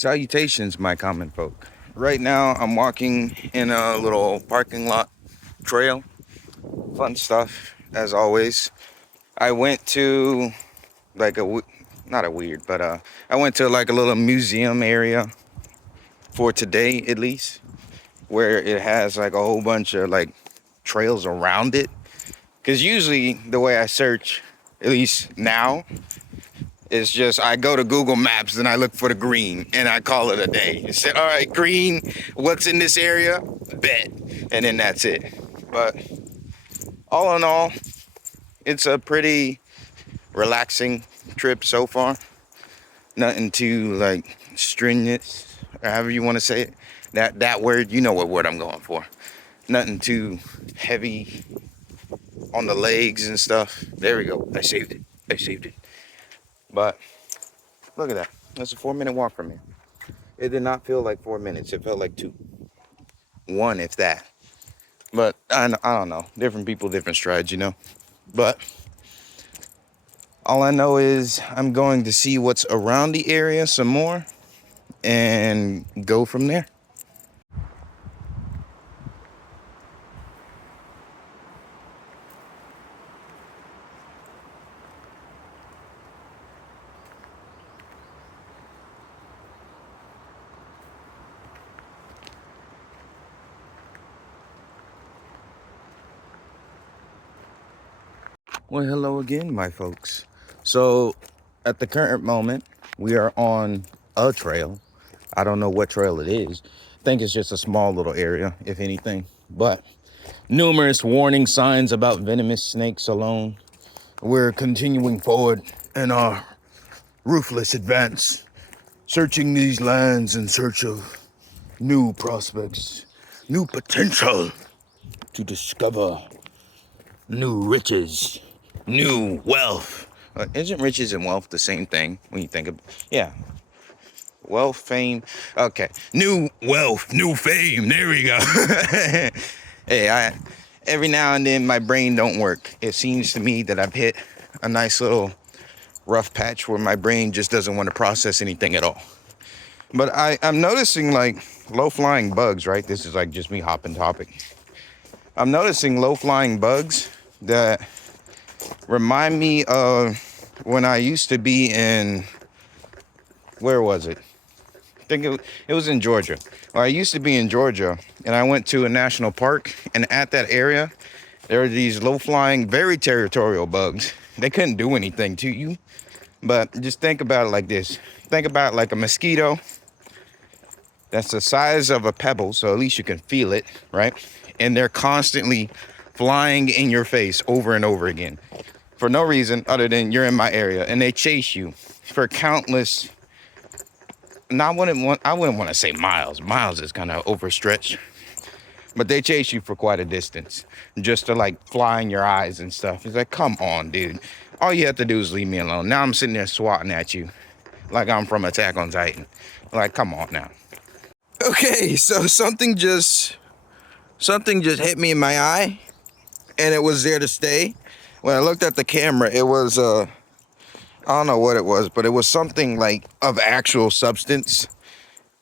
Salutations, my common folk. Right now, I'm walking in a little parking lot trail. Fun stuff, as always. I went to like not a weird, but I went to like a little museum area for today, at least, where it has like a whole bunch of like trails around it. Because usually, the way I search, at least now, it's just I go to Google Maps and I look for the green and I call it a day. I say, all right, green, what's in this area? Bet. And then that's it. But all in all, it's a pretty relaxing trip so far. Nothing too like strenuous, or however you want to say it. That word, you know what word I'm going for. Nothing too heavy on the legs and stuff. There we go. I saved it. I saved it. But look at that. That's a 4-minute walk from here. It did not feel like 4 minutes. It felt like 2. 1, if that. But I don't know. Different people, different strides, you know. But all I know is I'm going to see what's around the area some more and go from there. Well, hello again, my folks. So, at the current moment, we are on a trail. I don't know what trail it is. I think it's just a small little area, if anything. But numerous warning signs about venomous snakes alone. We're continuing forward in our ruthless advance, searching these lands in search of new prospects, new potential to discover new riches, new wealth. Isn't riches and wealth the same thing when you think of, yeah, wealth, fame? Okay, new wealth, new fame. There we go. Hey, every now and then my brain don't work. It seems to me that I've hit a nice little rough patch where my brain just doesn't want to process anything at all. But I'm noticing like low-flying bugs, right? This is like just me hopping topic. I'm noticing low-flying bugs that remind me of when I used to be in, where was it? I think it was in Georgia. Well, I used to be in Georgia, and I went to a national park, and at that area, there were these low-flying, very territorial bugs. They couldn't do anything to you, but just think about it like this. Think about it like a mosquito that's the size of a pebble, so at least you can feel it, right? And they're constantly flying in your face over and over again for no reason other than you're in my area, and they chase you for countless. And I wouldn't want to say miles. Miles is kind of overstretched, but they chase you for quite a distance just to like fly in your eyes and stuff. It's like, come on, dude. All you have to do is leave me alone. Now I'm sitting there swatting at you like I'm from Attack on Titan. Like, come on now. Okay, so something just something just hit me in my eye, and it was there to stay. When I looked at the camera, it was I don't know what it was, but it was something like of actual substance.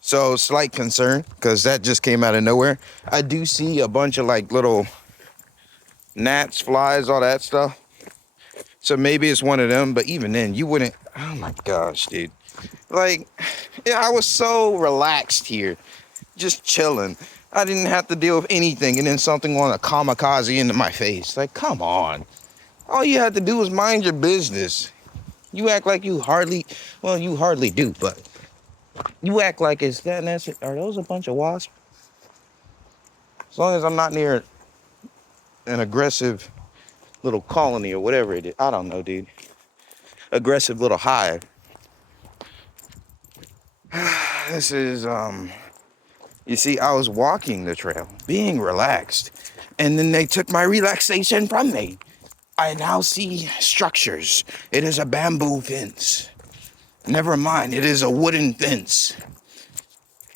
So slight concern, because that just came out of nowhere. I do see a bunch of like little gnats, flies, all that stuff. So maybe it's one of them, but even then, you wouldn't. Oh my gosh, dude. Like, yeah, I was so relaxed here, just chilling. I didn't have to deal with anything, and then something wanted to kamikaze into my face. Like, come on. All you had to do was mind your business. You act like you hardly, well, you hardly do, but you act like it's that necessary. Are those a bunch of wasps? As long as I'm not near an aggressive little colony or whatever it is. I don't know, dude. Aggressive little hive. This is, you see, I was walking the trail, being relaxed, and then they took my relaxation from me. I now see structures. It is a bamboo fence. Never mind, it is a wooden fence.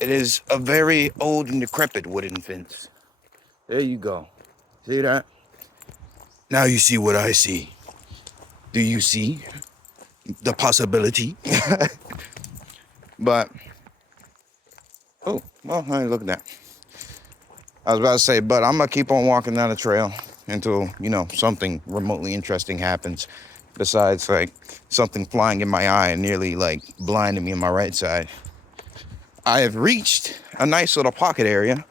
It is a very old and decrepit wooden fence. There you go. See that? Now you see what I see. Do you see the possibility? But, oh, well, I ain't looking at that. I was about to say, but I'm going to keep on walking down the trail until, you know, something remotely interesting happens. Besides, like, something flying in my eye and nearly, like, blinding me in my right side. I have reached a nice little pocket area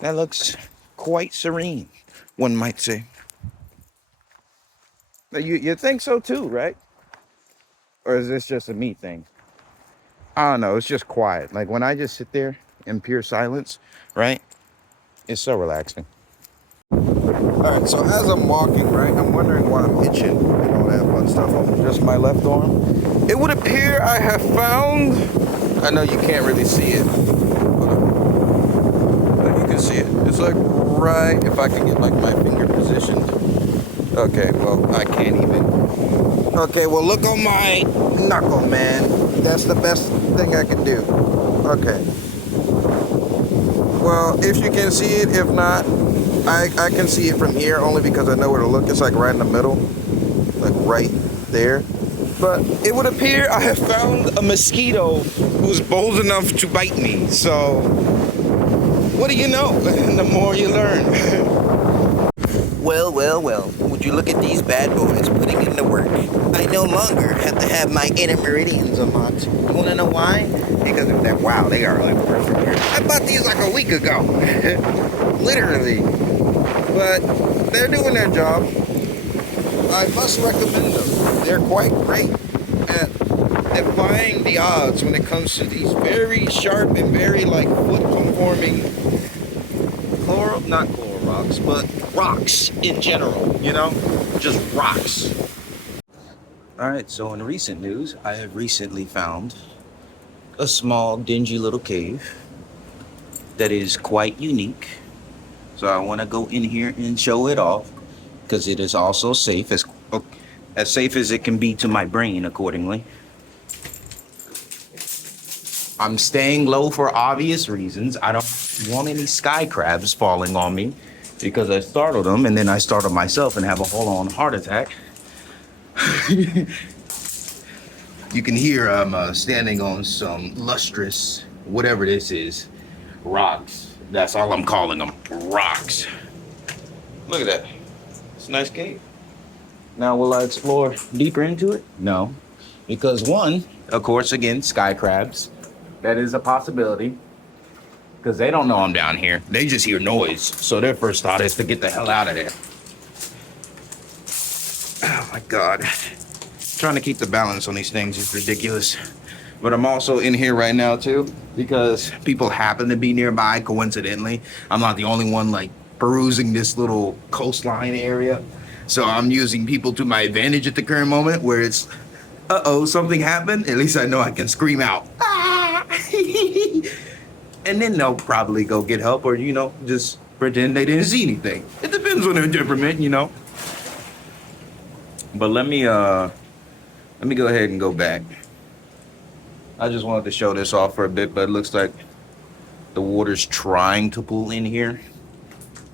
that looks quite serene, one might say. You think so too, right? Or is this just a me thing? I don't know. It's just quiet. Like when I just sit there in pure silence, right? It's so relaxing. All right, so as I'm walking, right, I'm wondering why I'm itching and all that fun stuff on just my left arm. It would appear I have found, I know you can't really see it, but you can see it. It's like right, if I can get like my finger positioned. Okay, well, I can't even. Okay, well, look on my knuckle, man. That's the best thing I can do. Okay. Well, if you can see it, if not, I can see it from here only because I know where to look. It's like right in the middle, like right there. But it would appear I have found a mosquito who's bold enough to bite me. So, what do you know? The more you learn. Well, would you look at these bad boys putting in the work? I no longer have to have my inner meridians unlocked. You want to know why? Because of that, wow, they are like perfect. I bought these like a week ago. Literally. But they're doing their job. I must recommend them. They're quite great at defying the odds when it comes to these very sharp and very like foot conforming not coral rocks, but rocks in general, you know? Just rocks. Alright, so in recent news, I have recently found a small, dingy little cave that is quite unique. So I want to go in here and show it off because it is also safe, as safe as it can be to my brain, accordingly. I'm staying low for obvious reasons. I don't want any sky crabs falling on me because I startled them and then I startled myself and have a full-on heart attack. You can hear I'm standing on some lustrous, whatever this is, rocks. That's all I'm calling them, rocks. Look at that. It's a nice cave. Now, will I explore deeper into it? No. Because one, of course, again, sky crabs. That is a possibility. Because they don't know I'm down here. They just hear noise. So their first thought is to get the hell out of there. Oh my God. Trying to keep the balance on these things is ridiculous. But I'm also in here right now too, because people happen to be nearby coincidentally. I'm not the only one like perusing this little coastline area. So I'm using people to my advantage at the current moment where it's, uh-oh, something happened. At least I know I can scream out. Ah! And then they'll probably go get help or, you know, just pretend they didn't see anything. It depends on their temperament, you know. But let me go ahead and go back. I just wanted to show this off for a bit, but it looks like the water's trying to pool in here.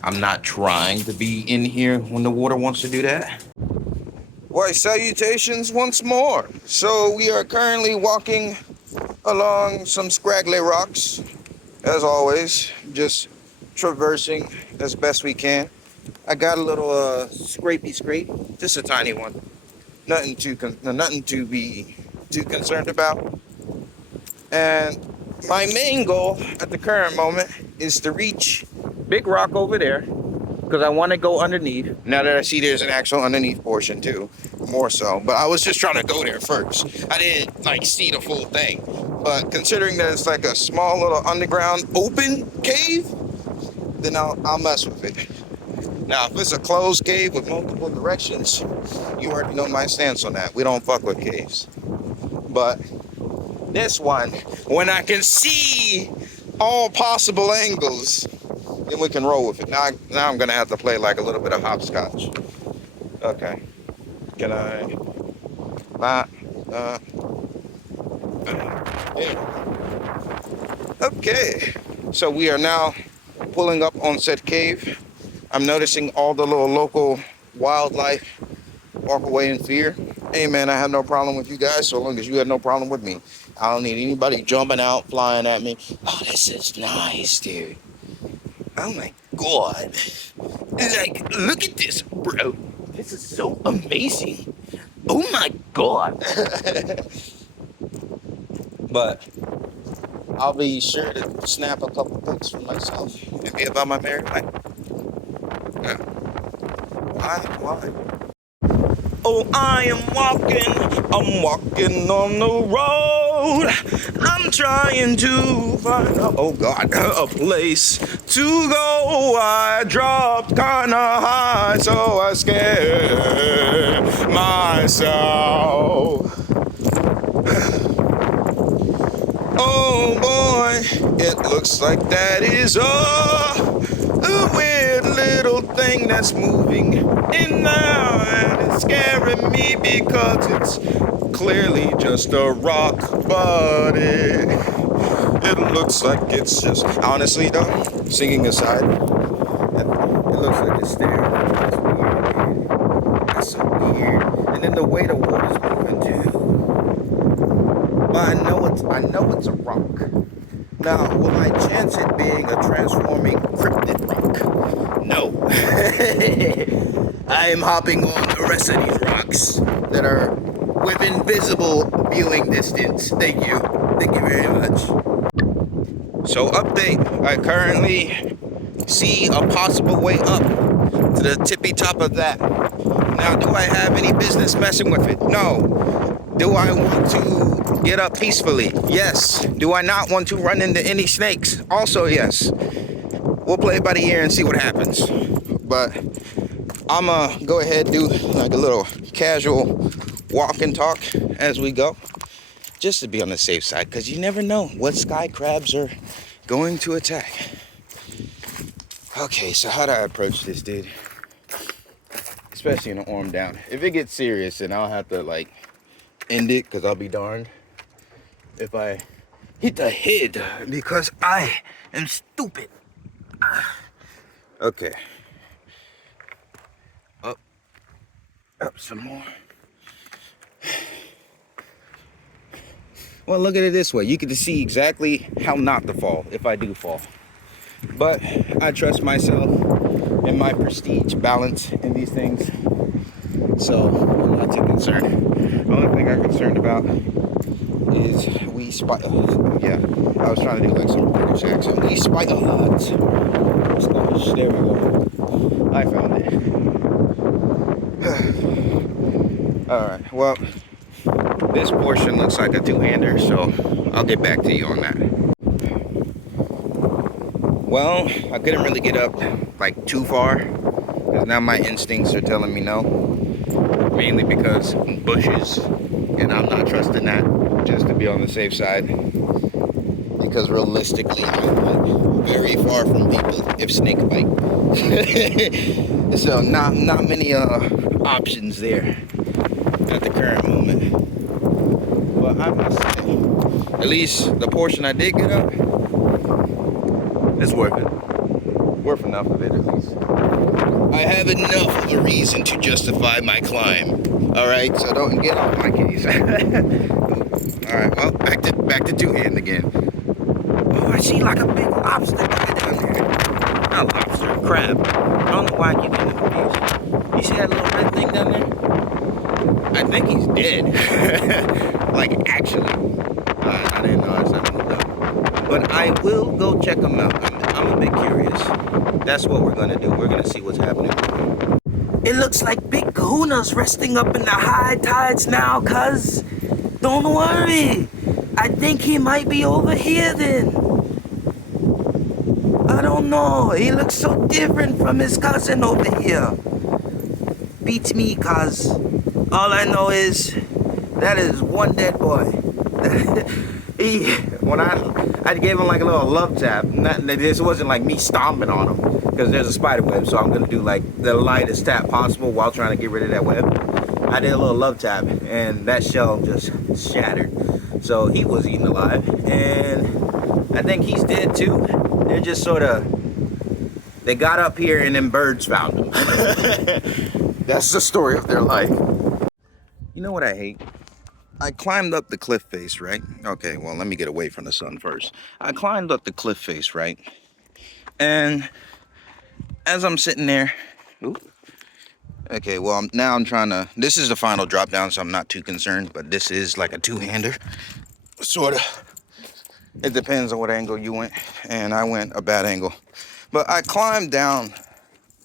I'm not trying to be in here when the water wants to do that. Why, salutations once more. So we are currently walking along some scraggly rocks, as always, just traversing as best we can. I got a little scrapey scrape, just a tiny one. Nothing to be too concerned about. And my main goal at the current moment is to reach big rock over there, because I want to go underneath. Now that I see there's an actual underneath portion too, more so. But I was just trying to go there first. I didn't like see the full thing. But considering that it's like a small little underground open cave, then I'll mess with it. Now, if it's a closed cave with multiple directions, you already know my stance on that. We don't fuck with caves. But this one, when I can see all possible angles, then we can roll with it. Now I'm gonna have to play like a little bit of hopscotch. Okay. Can I? Yeah. Okay. So we are now pulling up on said cave. I'm noticing all the little local wildlife walk away in fear. Hey man, I have no problem with you guys so long as you have no problem with me. I don't need anybody jumping out, flying at me. Oh, this is nice, dude. Oh my god. Like, look at this, bro. This is so amazing. Oh my god. But I'll be sure to snap a couple pics for myself and be about my merry life. Yeah. Why? Oh, I'm walking on the road. I'm trying to find a place to go. I dropped kinda high, so I scared myself. Oh boy, it looks like that is a weird little thing that's moving in now, and it's scaring me because it's clearly just a rock, but it looks like it's just, honestly though, singing aside, it looks like it's staring. That's weird, dude. That's so weird. And then the way the water's moving too. But I know it's a rock. Now, will I chance it being a transforming cryptid rock? No. I am hopping on the rest of these rocks that are within visible viewing distance. Thank you. Thank you very much. So, update. I currently see a possible way up to the tippy top of that. Now, do I have any business messing with it? No. Do I want to get up peacefully? Yes. Do I not want to run into any snakes? Also, yes. We'll play it by the ear and see what happens. But I'm gonna go ahead and do like a little casual walk and talk as we go, just to be on the safe side, because you never know what sky crabs are going to attack. Okay, so how do I approach this, dude? Especially in an arm down. If it gets serious, then I'll have to like end it, because I'll be darned if I hit the head, because I am stupid. Okay. Up some more. Well, look at it this way. You get to see exactly how not to fall if I do fall. But I trust myself and my prestige balance in these things. So I'm not too concerned. The only thing I'm concerned about is yeah, I was trying to do like some British accent. We spider lads. Scottish. There we go. I found it. Alright, well, this portion looks like a two-hander, so I'll get back to you on that. Well, I couldn't really get up like too far, because now my instincts are telling me no. Mainly because bushes, and I'm not trusting that, just to be on the safe side. Because realistically, I'm like very far from people if snake bite. So not many options there at the current moment. But I must say, at least the portion I did get up, it's worth it. worth enough of it at least. I have enough of a reason to justify my climb. All right, so don't get off my case. All right, well, back to two-hand again. Oh, I see like a big lobster guy down there. Not lobster, crab. I don't know why I keep getting confused. You see that little red thing down there? I think he's dead. Like, actually. I didn't know I said moved up. But I will go check him out. I'm a bit curious. That's what we're gonna do. We're gonna see what's happening. It looks like Big Kahuna's resting up in the high tides now, cuz. Don't worry. I think he might be over here then. I don't know. He looks so different from his cousin over here. Beats me, cuz. All I know is that is one dead boy. When I gave him like a little love tap. This wasn't like me stomping on him, because there's a spider web, so I'm gonna do like the lightest tap possible while trying to get rid of that web. I did a little love tap, and that shell just shattered. So he was eaten alive, and I think he's dead too. They're just sort of, they got up here and then birds found them. That's the story of their life. You know what I hate? I climbed up the cliff face, right? Okay, well, let me get away from the sun first. I climbed up the cliff face, right? And as I'm sitting there, okay, well, now I'm trying to, this is the final drop down, so I'm not too concerned, but this is like a two-hander, sort of. It depends on what angle you went, and I went a bad angle. But I climbed down,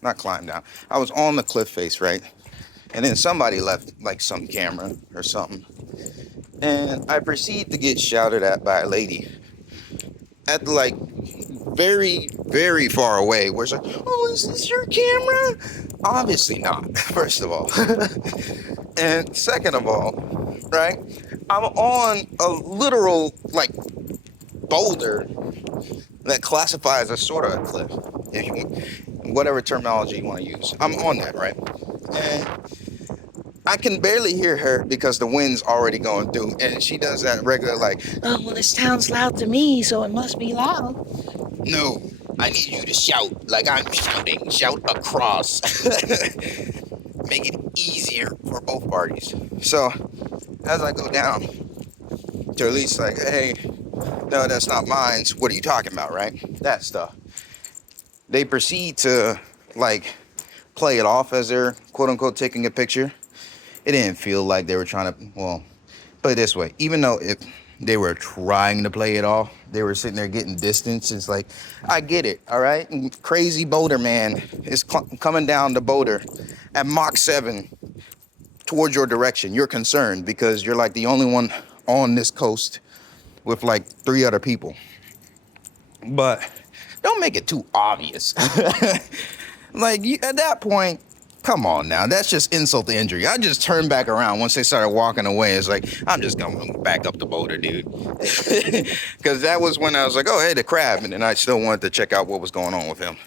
not climbed down, I was on the cliff face, right? And then somebody left like some camera or something. And I proceed to get shouted at by a lady at like very, very far away, where it's like, oh, is this your camera? Obviously not, first of all. And second of all, right, I'm on a literal like boulder that classifies as sort of a cliff, if you want, whatever terminology you want to use. I'm on that, right? And I can barely hear her because the wind's already going through, and she does that regular like, oh, well, it sounds loud to me, so it must be loud. No, I need you to shout like I'm shouting. Shout across. Make it easier for both parties. So as I go down to at least like, hey, no, that's not mine. What are you talking about, right? That stuff. They proceed to like play it off as they're quote unquote taking a picture. It didn't feel like they were trying to, well, put it this way. Even though if they were trying to play it off, they were sitting there getting distance. It's like, I get it, all right? And crazy boulder man is coming down the boulder at Mach 7 towards your direction. You're concerned because you're like the only one on this coast with like 3 other people. But don't make it too obvious. Like, at that point, come on now, that's just insult to injury. I just turned back around once they started walking away. It's like, I'm just going back up the boulder, dude. Because that was when I was like, oh, hey, the crab. And then I still wanted to check out what was going on with him.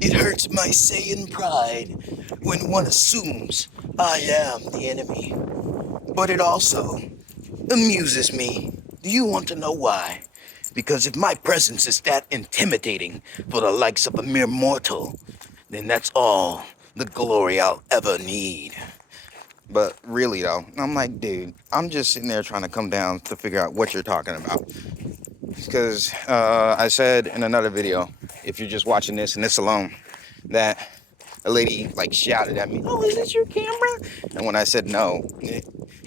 It hurts my Saiyan pride when one assumes I am the enemy. But it also amuses me. Do you want to know why? Because if my presence is that intimidating for the likes of a mere mortal, then that's all the glory I'll ever need. But really though, I'm like, dude, I'm just sitting there trying to come down to figure out what you're talking about. Because I said in another video, if you're just watching this and this alone, that a lady like shouted at me, oh, is this your camera? And when I said no,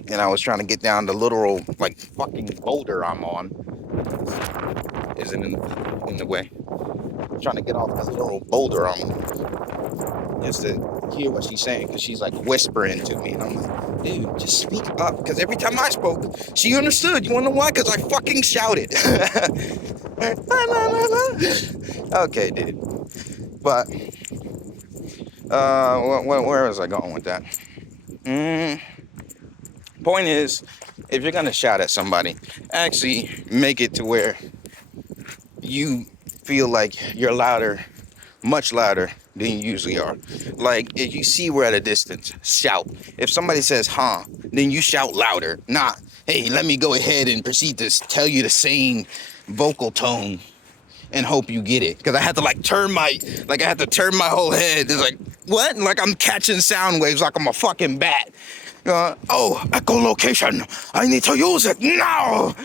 and I was trying to get down the literal like fucking boulder I'm on, isn't in the way. I'm trying to get off this little boulder I'm on, just to hear what she's saying, because she's like whispering to me, and I'm like, dude, just speak up, because every time I spoke, she understood. You wanna know why? Because I fucking shouted. Okay, dude. But where was I going with that? Point is, if you're gonna shout at somebody, actually make it to where you feel like you're louder, much louder than you usually are. Like, if you see we're at a distance, shout. If somebody says, huh, then you shout louder. Not, hey, let me go ahead and proceed to tell you the same vocal tone and hope you get it. Because I had to like turn my whole head. It's like, what? Like I'm catching sound waves like I'm a fucking bat. Oh, echolocation. I need to use it now.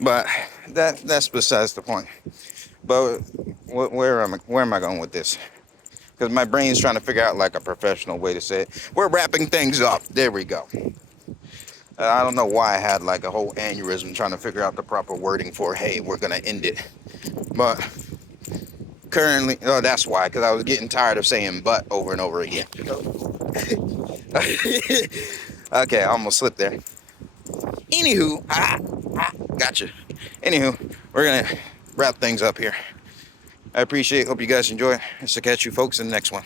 But that's besides the point. But where am I going with this? Because my brain's trying to figure out like a professional way to say it. We're wrapping things up. There we go. I don't know why I had like a whole aneurysm trying to figure out the proper wording for, hey, we're going to end it. But currently, oh, that's why, because I was getting tired of saying but over and over again. Okay, I almost slipped there. Anywho, gotcha. Anywho, we're going to wrap things up here. I appreciate it. Hope you guys enjoy. I'll catch you folks in the next one.